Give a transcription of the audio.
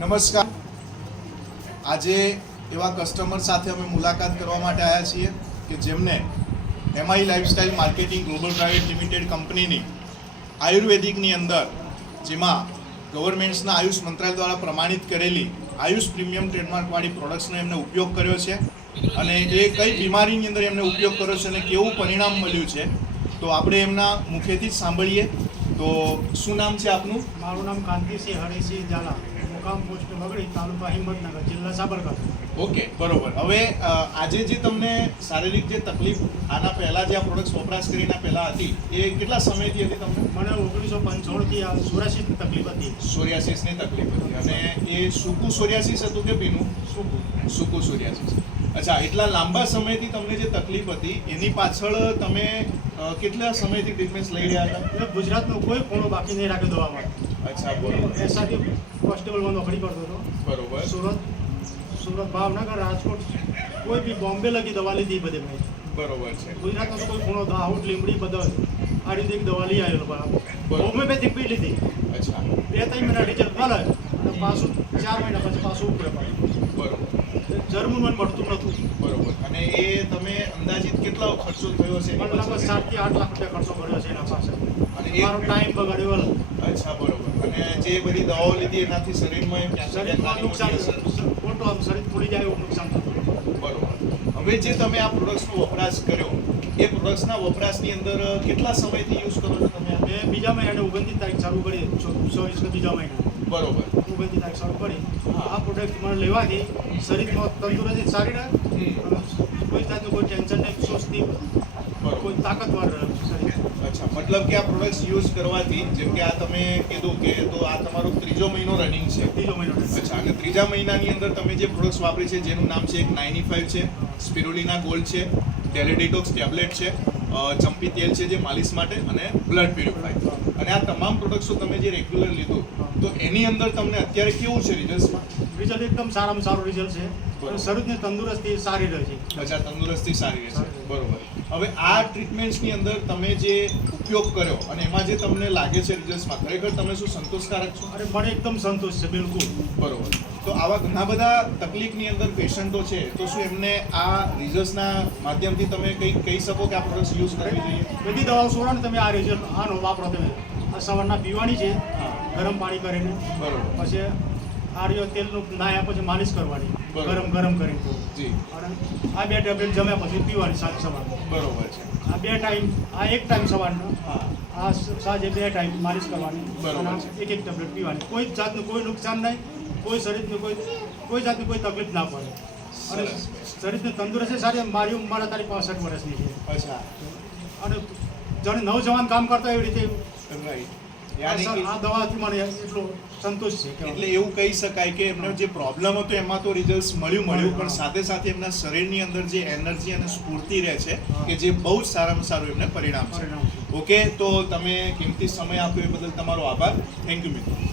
નમસ્કાર. આજે એવા કસ્ટમર સાથે અમે મુલાકાત કરવા માટે આવ્યા છીએ કે જેમને MI lifestyle marketing global private limited કંપનીની આયુર્વેદિકની અંદર જેમાં ગવર્મેન્ટ્સના આયુષ મંત્રાલય દ્વારા પ્રમાણિત કરેલી આયુષ પ્રીમિયમ ટ્રેડમાર્કવાળી પ્રોડક્ટ્સનો એમને ઉપયોગ કર્યો છે અને એ કઈ બીમારીની અંદર એમને ઉપયોગ કર્યો છે અને કેવું પરિણામ મળ્યું છે તો આપણે એમના મુખેથી જ સાંભળીએ. તો શું નામ છે આપનું? મારું નામ કાંતિસિંહ હરિસિંહ ઝાલા, મુકામ પોસ્ટ બગડી, તાલુકા હિંમતનગર, જિલ્લા સાબરકાંઠા. ઓકે, બરોબર. હવે આજે જે તમને શારીરિક જે તકલીફ આના પહેલાં જે આ પ્રોડક્ટ્સ વપરાશ કરીને પહેલાં હતી એ કેટલા સમયથી હતી તમને? મને 1995થી આ સોરાસીસની તકલીફ હતી. સોરિયાસિસની તકલીફ હતી અને એ સૂકું સોરિયાસિસ હતું કે ભીનું? સૂકું સોરિયાસિસ. અચ્છા, એટલા લાંબા સમયથી તમને જે તકલીફ હતી એની પાછળ તમે કેટલા સમયથી ટ્રીટમેન્ટ લઈ રહ્યા હતા? એટલે ગુજરાતનો કોઈ ખૂણો બાકી નહીં રાખ્યો દવામાં. અચ્છા, બરોબર. એસઆરટી કોન્સ્ટેબલમાં નોકરી કરતો હતો. બરોબર. સુરત, ભાવનગર, રાજકોટ, કોઈ બી બોમ્બે લગી દવા લીધી બધે મેં. બરોબર છે. ગુજરાતનો તો કોઈ ખૂણો દાહોદ, લીંબડી બધા આયુર્વેદિક દવા લઈ આવેલો બરાબર. હોમિયોપેથિક બી લીધી. અચ્છા. 2-3 મહિના રિઝલ્ટ મળે અને પાછું 4 મહિના પછી પાછું ઉપરે પડે. બરોબર. જર્મન મને મળતું નહોતું. બરોબર. અને એ તમે અંદાજિત કેટલો ખર્ચો થયો છે? મને લગભગ 7 થી 8 લાખ રૂપિયા ખર્ચો કર્યો છે એના પાસે. અને એ મારો ટાઈમ બગાડ્યો અલગ. અચ્છા, બરોબર. અને જે બધી દવાઓ લીધી એનાથી શરીરમાં શરીરમાં નુકસાન મોટું આમ શરીર ફૂલી જાય એવું નુકસાન થતું. બરોબર. હવે જે તમે આ પ્રોડક્ટ્સનો વપરાશ કર્યો એ પ્રોડક્ટ્સના વપરાશની અંદર કેટલા સમયથી યુઝ કરો છો તમે? મેં બીજા મહિનાને 29 તારીખ ચાલુ કરી, 24 બીજા મહિના. બરોબર. 29 તારીખ ચાલુ કરી. આ પ્રોડક્ટ મને લેવાથી શરીરમાં તંદુરસ્તી સારી રહે અને કોઈ જાતનું કોઈ ટેન્શન નહીં, સુસ્તી, કોઈ તાકાતવાર રહે શરીર. અચ્છા, મતલબ કે આ પ્રોડક્ટ્સ યુઝ કરવાથી જેમ કે આ તમે કીધું કે તો આ તમારો 3જો મહિનો રનિંગ છે. 3જો મહિનો. અચ્છા, અને 3જા મહિનાની અંદર તમે જે પ્રોડક્ટ્સ વાપરી છે જેનું નામ છે એક 95 છે, સ્પિરુલિના ગોલ્ડ છે, ટેલેડિટોક્સ ટેબ્લેટ છે, ચંપી તેલ છે જે માલિશ માટે, અને બ્લડ પ્યુરિફાય. અને આ તમામ પ્રોડક્ટ્સો તમે જે રેગ્યુલર લીધું તો એની અંદર તમને અત્યારે કેવું છે રિઝલ્ટમાં? રિઝલ્ટ એકદમ સારામાં સારું રિઝલ્ટ છે. શરીરની તંદુરસ્તી સારી રહે છે. અચ્છા, તંદુરસ્તી સારી રહે છે. બરોબર. હવે આ ટ્રીટમેન્ટ્સની અંદર તમે જે ઉપયોગ કર્યો અને એમાં જે તમને લાગે છે રિઝલ્ટ્સમાં, ખરેખર તમે શું સંતોષકારક છો? અરે મને એકદમ સંતોષ છે, બિલકુલ. બરોબર. તો આવા ઘણા બધા તકલીફની અંદર પેશન્ટો છે તો શું એમને આ રિઝલ્ટ્સના માધ્યમથી તમે કંઈક કહી શકો કે આ પ્રોડક્ટ્સ યુઝ કરવી જોઈએ? બધી દવાઓ છોડો ને તમે આ રિઝલ્ટ આનો વાપરો તમે. આ સવારના પીવાની છે ગરમ પાણી કરીને. બરોબર. પછી આર્યો તેલનું નાયા પછી માલિશ કરવાની ગરમ કરીને. જી. અને આ 2 ટેબ્લેટ જમ્યા પછી પીવાની સાંજ સવાર. બરોબર છે. આ 2 ટાઈમ, આ 1 ટાઈમ સવારનો, આ સાંજે 2 ટાઈમ માલિશ કરવાની. બરોબર. એક ટેબ્લેટ પીવાની. કોઈ જાતનું કોઈ નુકસાન નહીં, કોઈ શરીરનું કોઈ જાતની કોઈ તકલીફ ના પડે. અને શરીરની તંદુરસ્તી સારી. મારી ઉંમર તારી 65 વર્ષની છે. અચ્છા. અને જાણે નવજવાન કામ કરતા એવી રીતે રાઈટ. યાની કે આ દવાથી મને એટલો સંતોષ છે કે એટલે એવું કહી શકાય કે એમનો જે પ્રોબ્લેમ હતો એમાં તો રિઝલ્ટ મળ્યું પણ સાથે સાથે એમના શરીરની અંદર જે એનર્જી અને સ્ફૂર્તિ રહે છે કે જે બહુ જ સારામાં સારું એમને પરિણામ છે. ઓકે, તો તમે કિંમતી સમય આપ્યો એ બદલ તમારો આભાર. થેન્ક યુ મિત્રો.